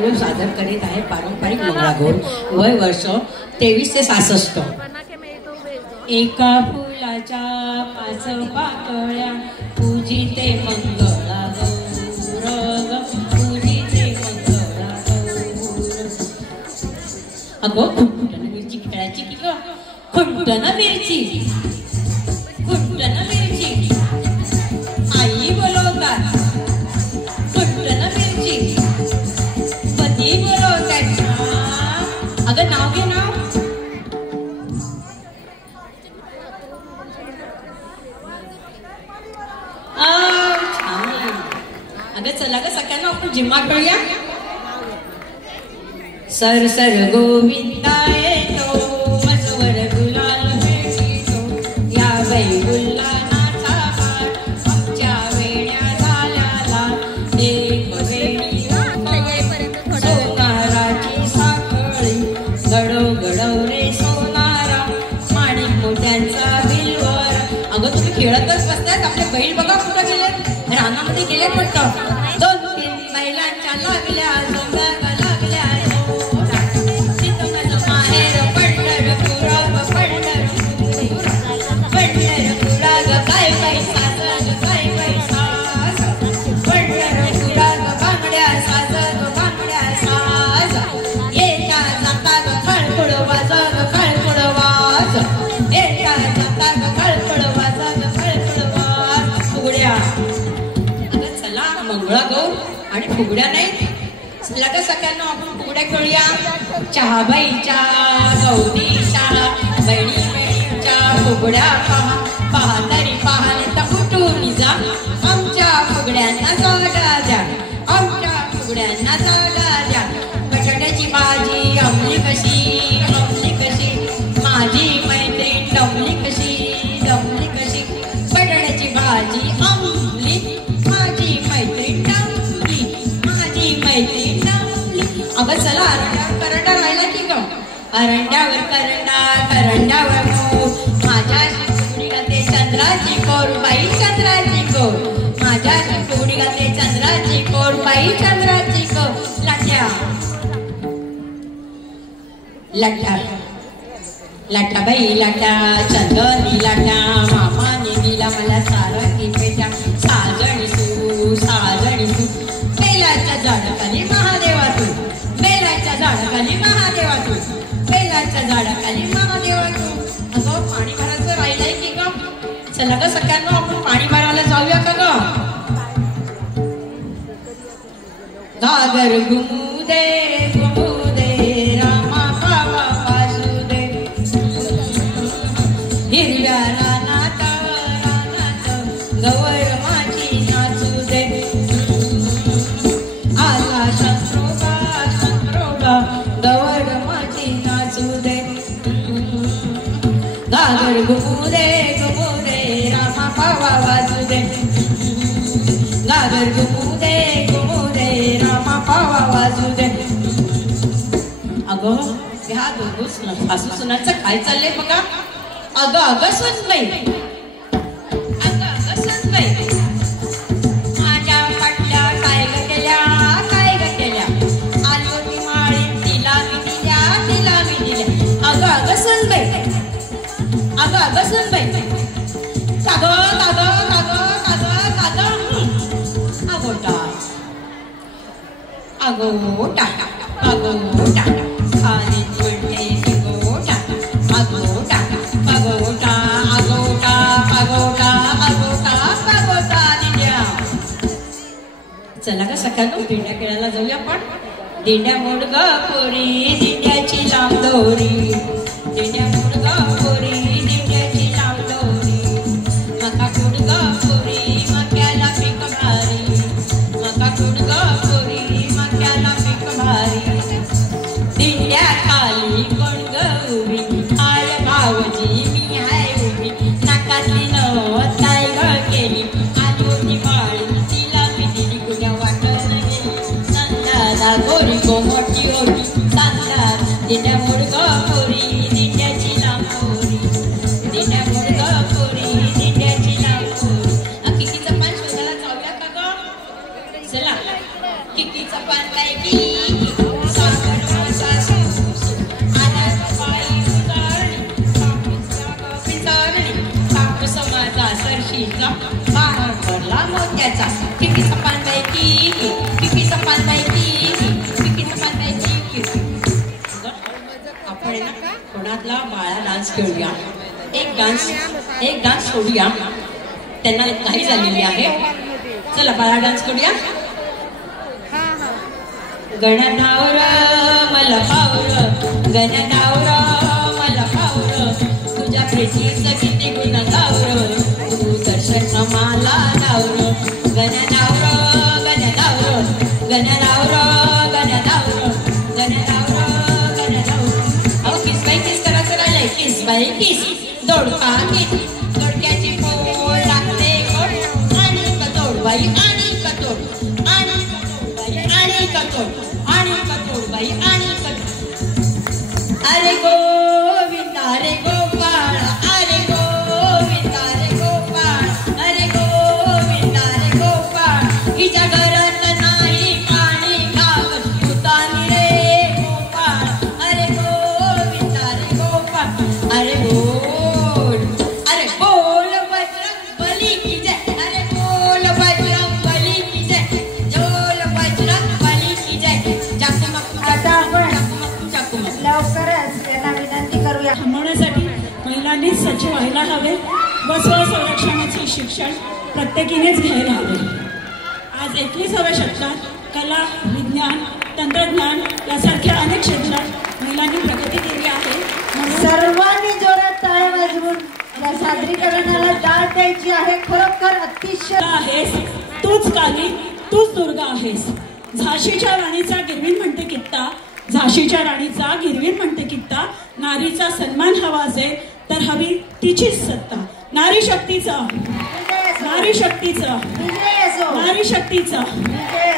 Group सादर करीत आहे पारंपरिक मंगळागौर. वय वर्ष 23 ते 66. एका फुलाच्या 5 पाकळ्या पूजिते मंगळागौर, पूजिते मंगळागौर. अगो खुंटन मिरची खेळायची की ग, खुंटन मिरची, खुंटन मिरची आई बोलवतात, खुंटन मिरची पती बोलवतात. अगं नाव घे नाव. अगं चला ग सगळ्यांना आपण जिम्मा करूया. सर सर गोविंदा येतो, मजवर गुलाल भेटितो, या बाई गुलानाचा हार आमच्या वेण्या झाल्याला. एक वेणी सोनाराची साखळी, गडो गडवरे सोनारा, माणिक मोत्यांचा बिलवर. अगं तुम्ही खेळतच बसतायत, आपले बैल बघा कुठं गेले, रानामध्ये गेले पडतं. 2-3 बैलांच्या लागल्या जोंगागा लागल्या, माहेर पंढरपुराग पंढरपुराग काय पैसा काय पैसा, पंढरपुराग बांगड्या साज बांगड्या साज, येता जाता ग खळखळ वाज खळखळ वाज, येता जाता ग खळखळ वाज खळखळ वाज. फुगड्या. अगं चला मंगळागौर आणि फुगड्या नाही लगा सगळ्यांना आपण फुगड्या खेळूया. चहाबाईच्या गौरीच्या बहिणी बहिणीच्या फुगड्या पहा, पहा तरी पाहाले तर कुठून जा. आमच्या फुगड्यांना जागा द्या, आमच्या फुगड्यांना जागा द्या. बटाट्याची भाजी अंमली कशी, अंमली कशी, माझी मैत्रीण दमली कशी, दमली कशी. बटाट्याची भाजी अंमली, माझी मैत्रीण दमली, माझी मैत्रीण दमली. अगं चला अरंड्यावर करंडा राहिला की ग, अरंड्यावर करंडा करंड्यावर मोर, माझ्याशी फुगडी घाते चंद्राची कोर, बाई चंद्राची कोर, माझ्याशी फुगडी घाते चंद्राची कोर, बाई चंद्राची कोर. लाट्या लाट्या लाटा बाई लाटा, चंदनी लाटा, मामाने दिला मला सारंगी पेट्या. साजणी सू साजणी सू, बेलाच्या झाडाखाली महादेवातून, बेलाच्या झाडाखाली महादेवातून, बेलाच्या झाडाखाली महादेवातून. अगं पाणी भरायचं राहिलंय की ग, चला ग सगळ्यांना आपण पाणी भरायला जाऊया का ग. घागर घुमू दे घुमू दे, रामा पावा वासुदे, हिरव्या रानात रानात गवर माझी नाचू दे. आला शंत्रोबा शंत्रोबा, गवर माझी नाचू दे. घागर घुमू दे रामा पावा वाजू दे, घागर घुमू दे रामा पावा वाजू दे. अगं ह्या दोघं सासू सुनाचं काय चाललंय बघा. अगं अगं सुनबाई, अगं अगं सुनबाई, माझ्या पाटल्या काय ग केल्या, काय ग केल्या. आली होती माळी तिला मी दिल्या, तिला मी दिल्या. अगं अगं सुनबाई, अगं अगं सुनबाई, काग काग काग काग काग. अगोटा अगोटा अगोटा, खाली म्हणते गोटा, अगोटा अगोटा अगोटा अगोटा अगोटा अगोटा दिल्या. चला का सकाळी दिंड्या खेळायला जाऊया आपण. दिंड्या मोडगा पोरी दिंड्याची लांब दोरी, दिंड्या मोडगा पोरी दिंड्याची लांब दोरी. मका कुडगा पोरी मक्याला पीक भारी, मका कुडगा पोरी मक्याला पीक भारी. दिंड्या खाली कोण ग उभी, आय भावजी मी हाय उभी. नाकातली नवत काय ग केली, आली होती माळी तिला मी दिली, कुण्या वाटत गेली. गोरी गो मोठी होती सांगतात, दिंड्या मुडगा पोरी दिंड्याची घरातला बाळा डान्स खेळूया. एक डान्स सोडूया, त्यांना काही झालेली आहे. चला बाळा डान्स करूया. गणनावर मला पावर, गणनावर मला पावर, तुझ्या प्रीतीचं किती गुण गावर, तू दर्शन मला लावर. गणनावर गणनावर गणनावर गणनावर गणनावर गणनावर. अहो किस बाई किस करा करायला, किस बाई किस, दोडका किस, दोडक्याची पोळ लागते गोड, आणि कतोड बाई आणि कतोड, आणि कतोड बाई आणि कतोड, आणि कतोड बाई आणि कतोड. अरे गोविंदा रे गोपाळ, अरे गोविंदा रे गोपाळ, अरे गोविंदा रे गोपाळ, हिच्या घरात नाही पाणी गावत भूतानी रे गोपाळ. अरे गोविंदा रे गोपाळ, अरे बोल, अरे बोल बजरंग बली की जय, अरे बोल बजरंग बली की जय, बोल बजरंग बली की जय. आता आपण लवकरच त्यांना विनंती करूया. थांबवण्यासाठी महिलांनी सज्ज व्हायला हवे व स्वसंरक्षणाचे शिक्षण प्रत्येकीनेच घ्यायला हवे. आज 21व्या शतकात कला, विज्ञान, तंत्रज्ञान यासारख्या अनेक क्षेत्रात महिलांनी प्रगती केली आहे. सर्वांनी जोरात टाळ्या वाजवून या सादरीकरणाला दाद द्यायची आहे. खरोखर अतिशय आहेस तूच काली, तूच दुर्गा आहेस. झाशीच्या राणीचा गिरवीन म्हणते कित्ता, झाशीच्या राणीचा गिरवीन म्हणते कित्ता. नारीचा सन्मान हवा असेल तर हवी तिचीच सत्ता. नारी शक्तीचा, नारी शक्तीचा, विजय असो, नारी शक्तीचा. विजय